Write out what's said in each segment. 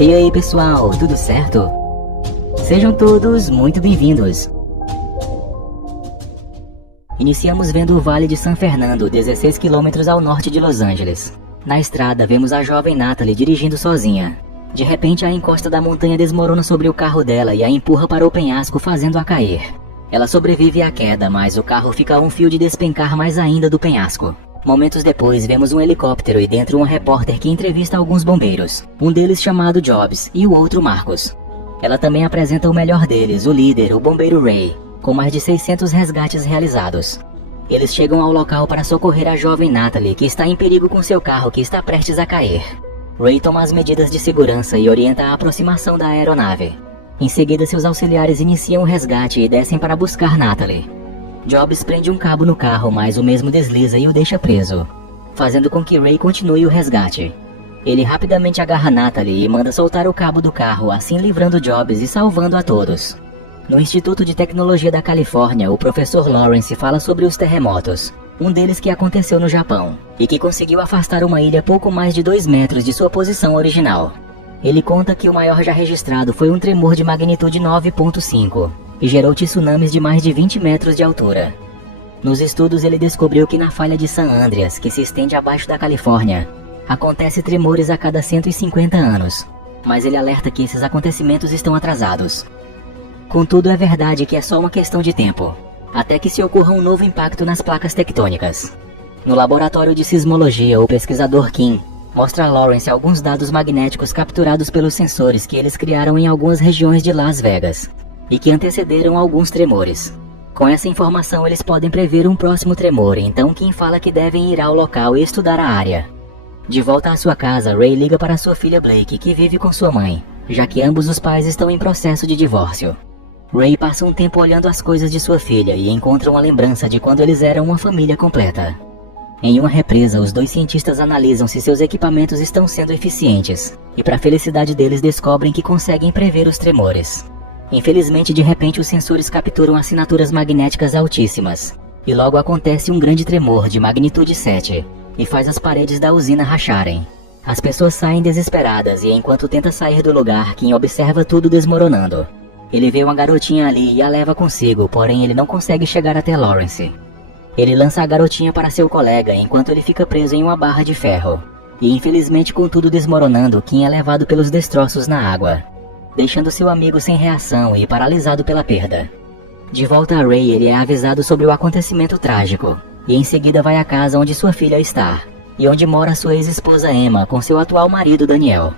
E aí pessoal, tudo certo? Sejam todos muito bem-vindos. Iniciamos vendo o Vale de San Fernando, 16 km ao norte de Los Angeles. Na estrada vemos a jovem Natalie dirigindo sozinha. De repente a encosta da montanha desmorona sobre o carro dela e a empurra para o penhasco, fazendo-a cair. Ela sobrevive à queda, mas o carro fica a um fio de despencar mais ainda do penhasco. Momentos depois, vemos um helicóptero e dentro um repórter que entrevista alguns bombeiros, um deles chamado Jobs e o outro Marcos. Ela também apresenta o melhor deles, o líder, o bombeiro Ray, com mais de 600 resgates realizados. Eles chegam ao local para socorrer a jovem Natalie, que está em perigo com seu carro que está prestes a cair. Ray toma as medidas de segurança e orienta a aproximação da aeronave. Em seguida, seus auxiliares iniciam o resgate e descem para buscar Natalie. Jobs prende um cabo no carro, mas o mesmo desliza e o deixa preso, fazendo com que Ray continue o resgate. Ele rapidamente agarra Natalie e manda soltar o cabo do carro, assim livrando Jobs e salvando a todos. No Instituto de Tecnologia da Califórnia, o professor Lawrence fala sobre os terremotos, um deles que aconteceu no Japão, e que conseguiu afastar uma ilha pouco mais de 2 metros de sua posição original. Ele conta que o maior já registrado foi um tremor de magnitude 9.5. e gerou tsunamis de mais de 20 metros de altura. Nos estudos ele descobriu que na falha de San Andreas, que se estende abaixo da Califórnia, acontece tremores a cada 150 anos, mas ele alerta que esses acontecimentos estão atrasados. Contudo, é verdade que é só uma questão de tempo, até que se ocorra um novo impacto nas placas tectônicas. No laboratório de sismologia, o pesquisador Kim mostra a Lawrence alguns dados magnéticos capturados pelos sensores que eles criaram em algumas regiões de Las Vegas, e que antecederam alguns tremores. Com essa informação eles podem prever um próximo tremor, então Kim fala que devem ir ao local e estudar a área. De volta à sua casa, Ray liga para sua filha Blake, que vive com sua mãe, já que ambos os pais estão em processo de divórcio. Ray passa um tempo olhando as coisas de sua filha e encontra uma lembrança de quando eles eram uma família completa. Em uma represa, os dois cientistas analisam se seus equipamentos estão sendo eficientes, e para a felicidade deles descobrem que conseguem prever os tremores. Infelizmente, de repente, os sensores capturam assinaturas magnéticas altíssimas, e logo acontece um grande tremor de magnitude 7, e faz as paredes da usina racharem. As pessoas saem desesperadas e enquanto tenta sair do lugar, Kim observa tudo desmoronando. Ele vê uma garotinha ali e a leva consigo, porém ele não consegue chegar até Lawrence. Ele lança a garotinha para seu colega enquanto ele fica preso em uma barra de ferro, e infelizmente, com tudo desmoronando, Kim é levado pelos destroços na água, deixando seu amigo sem reação e paralisado pela perda. De volta a Ray, ele é avisado sobre o acontecimento trágico, e em seguida vai à casa onde sua filha está, e onde mora sua ex-esposa Emma com seu atual marido Daniel.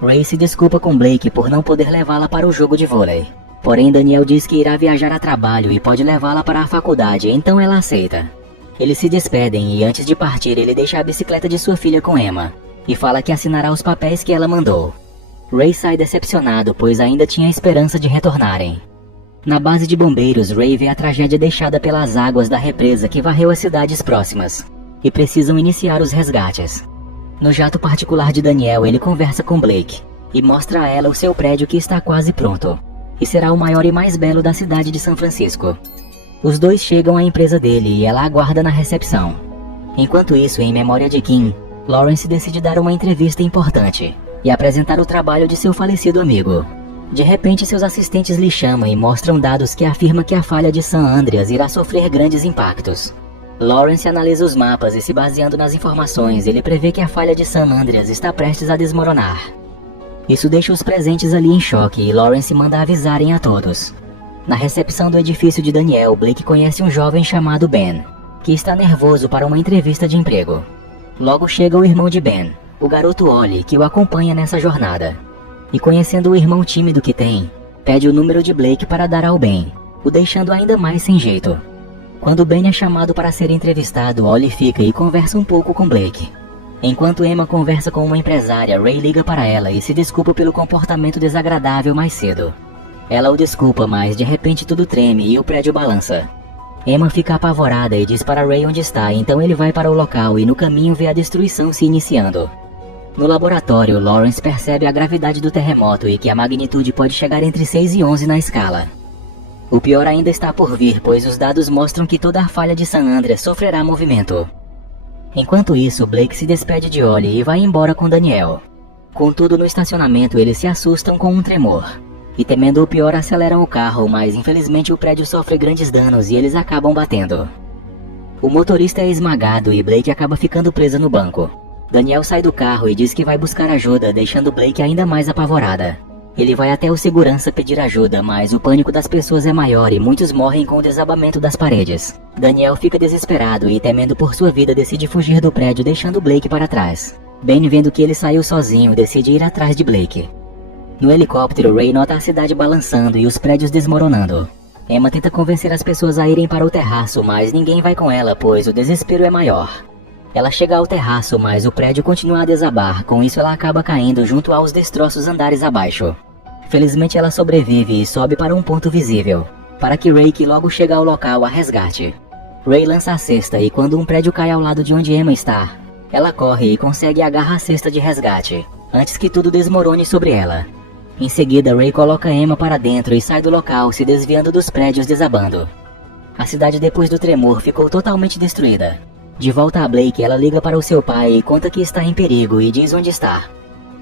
Ray se desculpa com Blake por não poder levá-la para o jogo de vôlei, porém Daniel diz que irá viajar a trabalho e pode levá-la para a faculdade, então ela aceita. Eles se despedem e antes de partir ele deixa a bicicleta de sua filha com Emma, e fala que assinará os papéis que ela mandou. Ray sai decepcionado, pois ainda tinha esperança de retornarem. Na base de bombeiros, Ray vê a tragédia deixada pelas águas da represa que varreu as cidades próximas, e precisam iniciar os resgates. No jato particular de Daniel, ele conversa com Blake, e mostra a ela o seu prédio que está quase pronto, e será o maior e mais belo da cidade de São Francisco. Os dois chegam à empresa dele e ela aguarda na recepção. Enquanto isso, em memória de Kim, Lawrence decide dar uma entrevista importante e apresentar o trabalho de seu falecido amigo. De repente, seus assistentes lhe chamam e mostram dados que afirmam que a falha de San Andreas irá sofrer grandes impactos. Lawrence analisa os mapas e, se baseando nas informações, ele prevê que a falha de San Andreas está prestes a desmoronar. Isso deixa os presentes ali em choque e Lawrence manda avisarem a todos. Na recepção do edifício de Daniel, Blake conhece um jovem chamado Ben, que está nervoso para uma entrevista de emprego. Logo chega o irmão de Ben, o garoto Ollie, que o acompanha nessa jornada. E conhecendo o irmão tímido que tem, pede o número de Blake para dar ao Ben, o deixando ainda mais sem jeito. Quando Ben é chamado para ser entrevistado, Ollie fica e conversa um pouco com Blake. Enquanto Emma conversa com uma empresária, Ray liga para ela e se desculpa pelo comportamento desagradável mais cedo. Ela o desculpa, mas de repente tudo treme e o prédio balança. Emma fica apavorada e diz para Ray onde está, então ele vai para o local e no caminho vê a destruição se iniciando. No laboratório, Lawrence percebe a gravidade do terremoto e que a magnitude pode chegar entre 6 e 11 na escala. O pior ainda está por vir, pois os dados mostram que toda a falha de San Andreas sofrerá movimento. Enquanto isso, Blake se despede de Ollie e vai embora com Daniel. Contudo, no estacionamento eles se assustam com um tremor. E temendo o pior, aceleram o carro, mas infelizmente o prédio sofre grandes danos e eles acabam batendo. O motorista é esmagado e Blake acaba ficando presa no banco. Daniel sai do carro e diz que vai buscar ajuda, deixando Blake ainda mais apavorada. Ele vai até o segurança pedir ajuda, mas o pânico das pessoas é maior e muitos morrem com o desabamento das paredes. Daniel fica desesperado e, temendo por sua vida, decide fugir do prédio, deixando Blake para trás. Ben, vendo que ele saiu sozinho, decide ir atrás de Blake. No helicóptero, Ray nota a cidade balançando e os prédios desmoronando. Emma tenta convencer as pessoas a irem para o terraço, mas ninguém vai com ela, pois o desespero é maior. Ela chega ao terraço, mas o prédio continua a desabar, com isso ela acaba caindo junto aos destroços andares abaixo. Felizmente ela sobrevive e sobe para um ponto visível, para que Ray, que logo chega ao local, a resgate. Ray lança a cesta e quando um prédio cai ao lado de onde Emma está, ela corre e consegue agarrar a cesta de resgate, antes que tudo desmorone sobre ela. Em seguida, Ray coloca Emma para dentro e sai do local, se desviando dos prédios desabando. A cidade, depois do tremor, ficou totalmente destruída. De volta a Blake, ela liga para o seu pai e conta que está em perigo e diz onde está.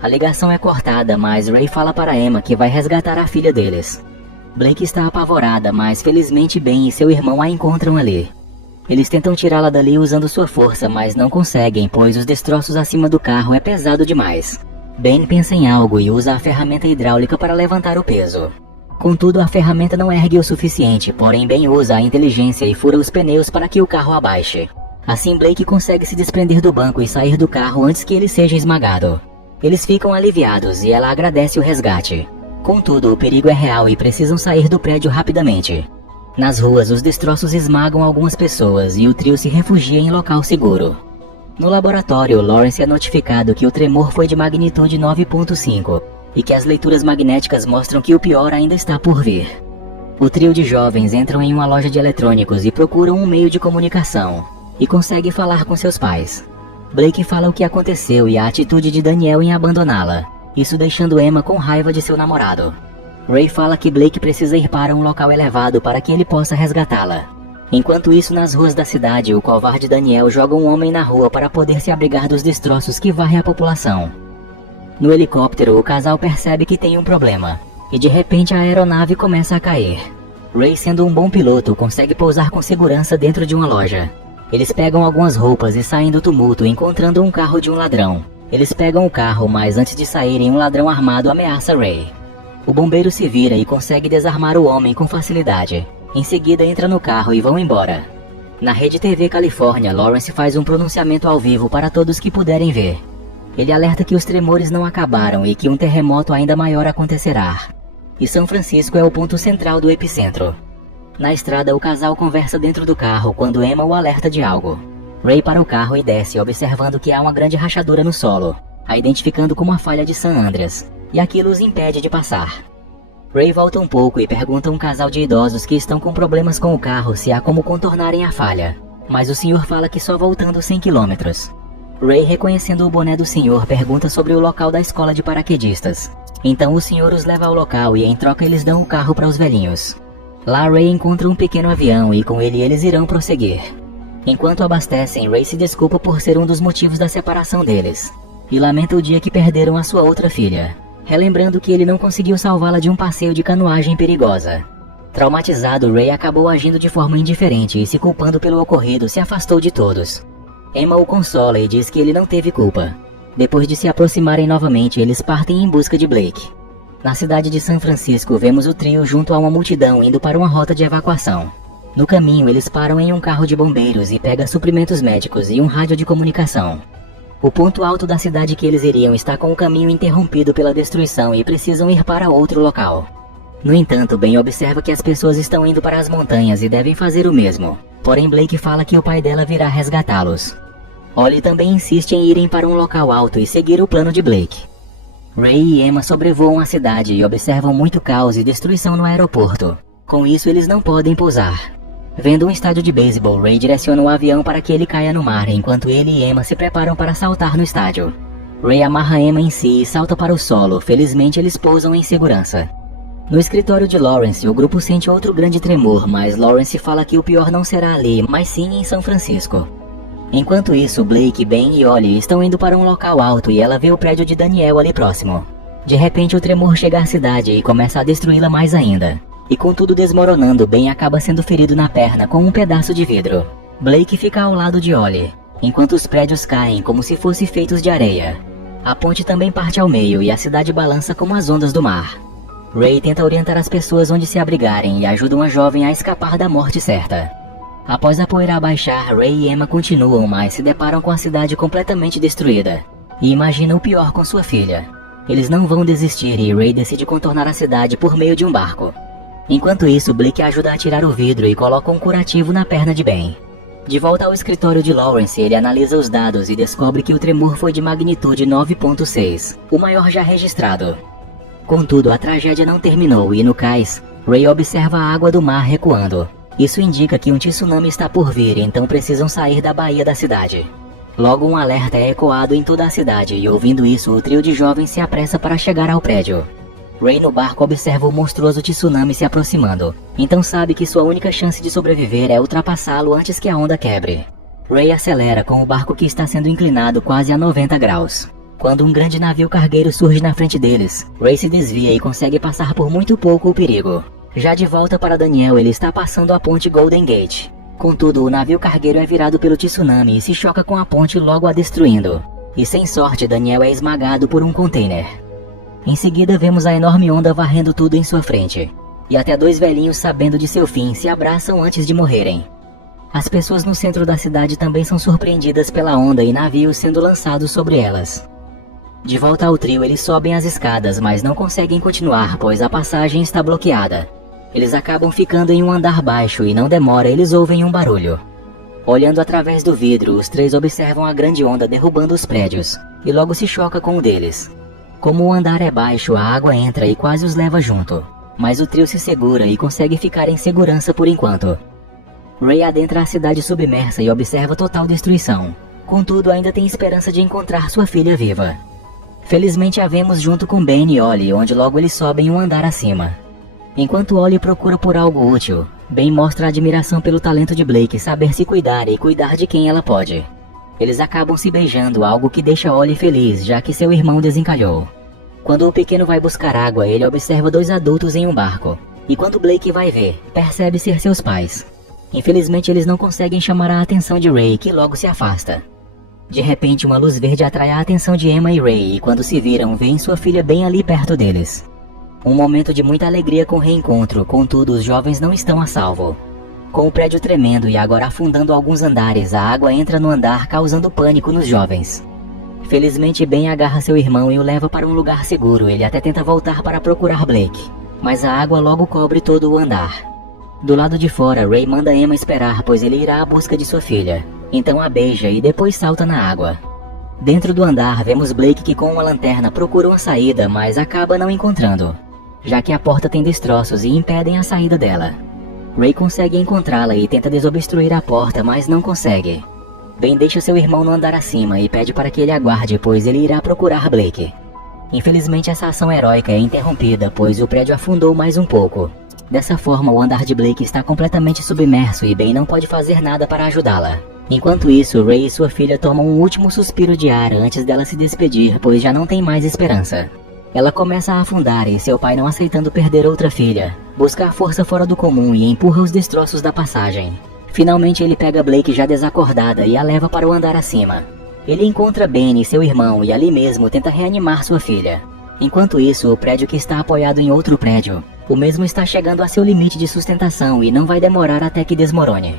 A ligação é cortada, mas Ray fala para Emma que vai resgatar a filha deles. Blake está apavorada, mas felizmente Ben e seu irmão a encontram ali. Eles tentam tirá-la dali usando sua força, mas não conseguem, pois os destroços acima do carro é pesado demais. Ben pensa em algo e usa a ferramenta hidráulica para levantar o peso. Contudo, a ferramenta não ergue o suficiente, porém Ben usa a inteligência e fura os pneus para que o carro abaixe. Assim, Blake consegue se desprender do banco e sair do carro antes que ele seja esmagado. Eles ficam aliviados e ela agradece o resgate. Contudo, o perigo é real e precisam sair do prédio rapidamente. Nas ruas, os destroços esmagam algumas pessoas e o trio se refugia em local seguro. No laboratório, Lawrence é notificado que o tremor foi de magnitude 9.5 e que as leituras magnéticas mostram que o pior ainda está por vir. O trio de jovens entram em uma loja de eletrônicos e procuram um meio de comunicação, e consegue falar com seus pais. Blake fala o que aconteceu e a atitude de Daniel em abandoná-la, isso deixando Emma com raiva de seu namorado. Ray fala que Blake precisa ir para um local elevado para que ele possa resgatá-la. Enquanto isso, nas ruas da cidade, o covarde Daniel joga um homem na rua para poder se abrigar dos destroços que varrem a população. No helicóptero, o casal percebe que tem um problema, e de repente a aeronave começa a cair. Ray, sendo um bom piloto, consegue pousar com segurança dentro de uma loja. Eles pegam algumas roupas e saem do tumulto, encontrando um carro de um ladrão. Eles pegam o carro, mas antes de saírem, um ladrão armado ameaça Ray. O bombeiro se vira e consegue desarmar o homem com facilidade. Em seguida, entra no carro e vão embora. Na Rede TV Califórnia, Lawrence faz um pronunciamento ao vivo para todos que puderem ver. Ele alerta que os tremores não acabaram e que um terremoto ainda maior acontecerá. E São Francisco é o ponto central do epicentro. Na estrada, o casal conversa dentro do carro quando Emma o alerta de algo. Ray para o carro e desce, observando que há uma grande rachadura no solo, a identificando como a falha de San Andreas, e aquilo os impede de passar. Ray volta um pouco e pergunta a um casal de idosos que estão com problemas com o carro se há como contornarem a falha, mas o senhor fala que só voltando 100 km. Ray, reconhecendo o boné do senhor, pergunta sobre o local da escola de paraquedistas. Então o senhor os leva ao local e em troca eles dão o carro para os velhinhos. Lá, Ray encontra um pequeno avião e com ele eles irão prosseguir. Enquanto abastecem, Ray se desculpa por ser um dos motivos da separação deles, e lamenta o dia que perderam a sua outra filha, relembrando que ele não conseguiu salvá-la de um passeio de canoagem perigosa. Traumatizado, Ray acabou agindo de forma indiferente e, se culpando pelo ocorrido, se afastou de todos. Emma o consola e diz que ele não teve culpa. Depois de se aproximarem novamente, eles partem em busca de Blake. Na cidade de São Francisco, vemos o trio junto a uma multidão indo para uma rota de evacuação. No caminho, eles param em um carro de bombeiros e pegam suprimentos médicos e um rádio de comunicação. O ponto alto da cidade que eles iriam está com o caminho interrompido pela destruição e precisam ir para outro local. No entanto, Ben observa que as pessoas estão indo para as montanhas e devem fazer o mesmo. Porém, Blake fala que o pai dela virá resgatá-los. Ollie também insiste em irem para um local alto e seguir o plano de Blake. Ray e Emma sobrevoam a cidade e observam muito caos e destruição no aeroporto. Com isso, eles não podem pousar. Vendo um estádio de beisebol, Ray direciona o avião para que ele caia no mar, enquanto ele e Emma se preparam para saltar no estádio. Ray amarra Emma em si e salta para o solo. Felizmente, eles pousam em segurança. No escritório de Lawrence, o grupo sente outro grande tremor, mas Lawrence fala que o pior não será ali, mas sim em São Francisco. Enquanto isso, Blake, Ben e Ollie estão indo para um local alto e ela vê o prédio de Daniel ali próximo. De repente o tremor chega à cidade e começa a destruí-la mais ainda. E com tudo desmoronando, Ben acaba sendo ferido na perna com um pedaço de vidro. Blake fica ao lado de Ollie, enquanto os prédios caem como se fossem feitos de areia. A ponte também parte ao meio e a cidade balança como as ondas do mar. Ray tenta orientar as pessoas onde se abrigarem e ajuda uma jovem a escapar da morte certa. Após a poeira abaixar, Ray e Emma continuam, mas se deparam com a cidade completamente destruída. E imaginam o pior com sua filha. Eles não vão desistir e Ray decide contornar a cidade por meio de um barco. Enquanto isso, Blake ajuda a tirar o vidro e coloca um curativo na perna de Ben. De volta ao escritório de Lawrence, ele analisa os dados e descobre que o tremor foi de magnitude 9.6, o maior já registrado. Contudo, a tragédia não terminou e no cais, Ray observa a água do mar recuando. Isso indica que um tsunami está por vir, então precisam sair da baía da cidade. Logo um alerta é ecoado em toda a cidade e ouvindo isso, o trio de jovens se apressa para chegar ao prédio. Ray no barco observa o monstruoso tsunami se aproximando, então sabe que sua única chance de sobreviver é ultrapassá-lo antes que a onda quebre. Ray acelera com o barco que está sendo inclinado quase a 90 graus. Quando um grande navio cargueiro surge na frente deles, Ray se desvia e consegue passar por muito pouco o perigo. Já de volta para Daniel, ele está passando a ponte Golden Gate. Contudo, o navio cargueiro é virado pelo tsunami e se choca com a ponte, logo a destruindo. E sem sorte, Daniel é esmagado por um container. Em seguida, vemos a enorme onda varrendo tudo em sua frente. E até dois velhinhos, sabendo de seu fim, se abraçam antes de morrerem. As pessoas no centro da cidade também são surpreendidas pela onda e navios sendo lançados sobre elas. De volta ao trio, eles sobem as escadas, mas não conseguem continuar, pois a passagem está bloqueada. Eles acabam ficando em um andar baixo e não demora, eles ouvem um barulho. Olhando através do vidro, os três observam a grande onda derrubando os prédios, e logo se choca com um deles. Como o andar é baixo, a água entra e quase os leva junto, mas o trio se segura e consegue ficar em segurança por enquanto. Ray adentra a cidade submersa e observa total destruição. Contudo, ainda tem esperança de encontrar sua filha viva. Felizmente a vemos junto com Ben e Ollie, onde logo eles sobem um andar acima. Enquanto Ollie procura por algo útil, Ben mostra admiração pelo talento de Blake saber se cuidar e cuidar de quem ela pode. Eles acabam se beijando, algo que deixa Ollie feliz, já que seu irmão desencalhou. Quando o pequeno vai buscar água, ele observa dois adultos em um barco. E quando Blake vai ver, percebe ser seus pais. Infelizmente eles não conseguem chamar a atenção de Ray, que logo se afasta. De repente uma luz verde atrai a atenção de Emma e Ray, e quando se viram, veem sua filha bem ali perto deles. Um momento de muita alegria com o reencontro, contudo os jovens não estão a salvo. Com o prédio tremendo e agora afundando alguns andares, a água entra no andar causando pânico nos jovens. Felizmente Ben agarra seu irmão e o leva para um lugar seguro, ele até tenta voltar para procurar Blake, mas a água logo cobre todo o andar. Do lado de fora, Ray manda Emma esperar, pois ele irá à busca de sua filha. Então a beija e depois salta na água. Dentro do andar, vemos Blake que com uma lanterna procura uma saída, mas acaba não encontrando, já que a porta tem destroços e impedem a saída dela. Ray consegue encontrá-la e tenta desobstruir a porta, mas não consegue. Ben deixa seu irmão no andar acima e pede para que ele aguarde, pois ele irá procurar Blake. Infelizmente essa ação heróica é interrompida, pois o prédio afundou mais um pouco. Dessa forma, o andar de Blake está completamente submerso e Ben não pode fazer nada para ajudá-la. Enquanto isso, Ray e sua filha tomam um último suspiro de ar antes dela se despedir, pois já não tem mais esperança. Ela começa a afundar e seu pai, não aceitando perder outra filha, busca a força fora do comum e empurra os destroços da passagem. Finalmente ele pega Blake já desacordada e a leva para o andar acima. Ele encontra Ben e seu irmão e ali mesmo tenta reanimar sua filha. Enquanto isso, o prédio que está apoiado em outro prédio, o mesmo está chegando a seu limite de sustentação e não vai demorar até que desmorone.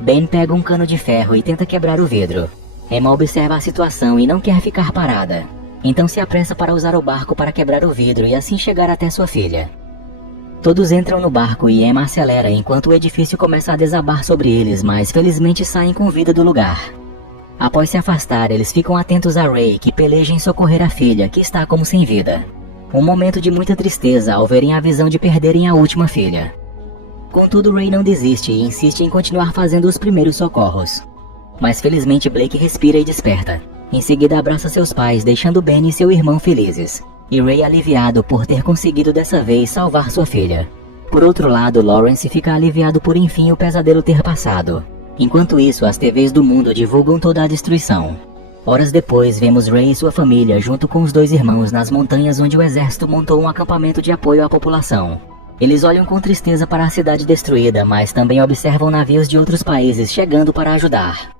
Ben pega um cano de ferro e tenta quebrar o vidro. Emma observa a situação e não quer ficar parada. Então se apressa para usar o barco para quebrar o vidro e assim chegar até sua filha. Todos entram no barco e Emma acelera enquanto o edifício começa a desabar sobre eles, mas felizmente saem com vida do lugar. Após se afastar, eles ficam atentos a Ray, que peleja em socorrer a filha, que está como sem vida. Um momento de muita tristeza ao verem a visão de perderem a última filha. Contudo, Ray não desiste e insiste em continuar fazendo os primeiros socorros. Mas felizmente Blake respira e desperta. Em seguida abraça seus pais, deixando Ben e seu irmão felizes. E Ray aliviado por ter conseguido dessa vez salvar sua filha. Por outro lado, Lawrence fica aliviado por enfim o pesadelo ter passado. Enquanto isso, as TVs do mundo divulgam toda a destruição. Horas depois, vemos Ray e sua família junto com os 2 irmãos nas montanhas onde o exército montou um acampamento de apoio à população. Eles olham com tristeza para a cidade destruída, mas também observam navios de outros países chegando para ajudar.